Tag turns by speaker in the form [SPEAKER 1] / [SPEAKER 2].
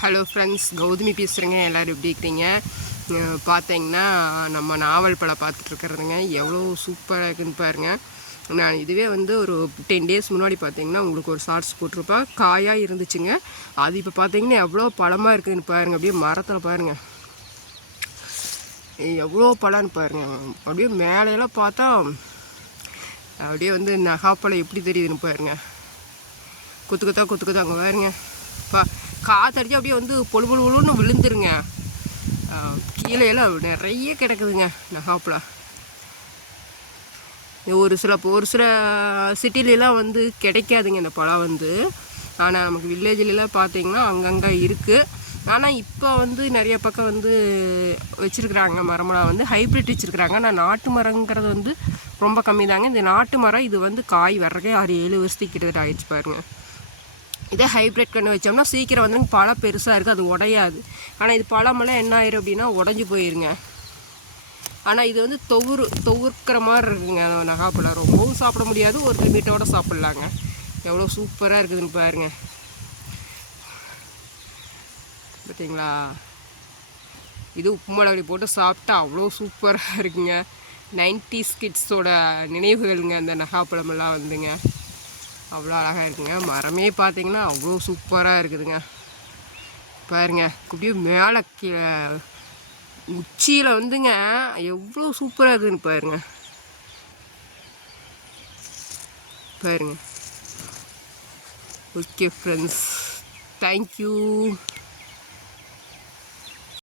[SPEAKER 1] Hello friends Gautami பேசுகிறேங்க எல்லோரும் எப்படி இருக்கிறீங்க பார்த்தீங்கன்னா நம்ம நாவல் பழம் பார்த்துட்ருக்குறதுங்க எவ்வளோ சூப்பராக இருக்குன்னு பாருங்க. நான் இதுவே வந்து ஒரு டென் டேஸ் முன்னாடி பார்த்தீங்கன்னா உங்களுக்கு ஒரு ஷார்ட்ஸ் போட்டிருப்பேன். காயாக இருந்துச்சுங்க. அது இப்போ பார்த்தீங்கன்னா எவ்வளோ பழமாக இருக்குதுன்னு பாருங்க. அப்படியே மரத்தில் பாருங்கள் எவ்வளோ பழம்னு பாருங்க. அப்படியே மேலையெல்லாம் பார்த்தா அப்படியே வந்து நகாப்பழம் எப்படி தெரியுதுன்னு பாருங்க. குத்து குத்தா குத்து குத்தா அங்கே பாருங்க. பா காத்தடிச்சு அப்படியே வந்து பொழு பொழு பொழுன்னு விழுந்துருங்க. கீழே எல்லாம் நிறைய கிடக்குதுங்க நகாப்பழம் ஒரு சில ஒரு சில சிட்டிலலாம் வந்து கிடைக்காதுங்க இந்த பழம் வந்து. ஆனால் நமக்கு வில்லேஜ்லலாம் பார்த்தீங்கன்னா அங்கங்கே இருக்குது ஆனால் இப்போ வந்து நிறைய பக்கம் வந்து வச்சுருக்குறாங்க மரமெல்லாம் வந்து ஹைப்ரிட் வச்சுருக்குறாங்க. ஆனால் நாட்டு மரங்கிறது வந்து ரொம்ப கம்மி தாங்க இந்த நாட்டு மரம் இது வந்து காய் வர்றதே ஆறு ஏழு வருஷத்துக்கு கிட்டத்தட்ட ஆயிடுச்சு பாருங்க. இதே ஹைப்ரிட் கன்று வச்சோம்னா சீக்கிரம் வந்து பழம் பெருசாக இருக்குது அது உடையாது. ஆனால் இது பழமெல்லாம் என்ன ஆயிரும் அப்படின்னா உடஞ்சி போயிருங்க. ஆனால் இது வந்து தொவுறு தொவுர்க்கிற மாதிரி இருக்குங்க. நகாப்பழம். ரொம்பவும் சாப்பிட முடியாது ஒரு லிமிட்டோட சாப்பிட்லாங்க. எவ்வளோ சூப்பராக இருக்குதுன்னு பாருங்க. பார்த்தீங்களா இது உப்பு மிளகாடி போட்டு சாப்பிட்டா அவ்வளோ சூப்பராக இருக்குங்க. நைன்டி கிட்ஸோட நினைவுகள்ங்க அந்த நகாப்பழமெல்லாம் வந்துங்க. அவ்வளோ அழகாக இருக்குங்க. மரமே பார்த்தீங்கன்னா அவ்வளோ சூப்பராக இருக்குதுங்க. பாருங்க அப்படியே மேலே கீழே உச்சியில் வந்துங்க எவ்வளோ சூப்பராக இருக்குதுன்னு பாருங்க. பாருங்க. Okay friends thank you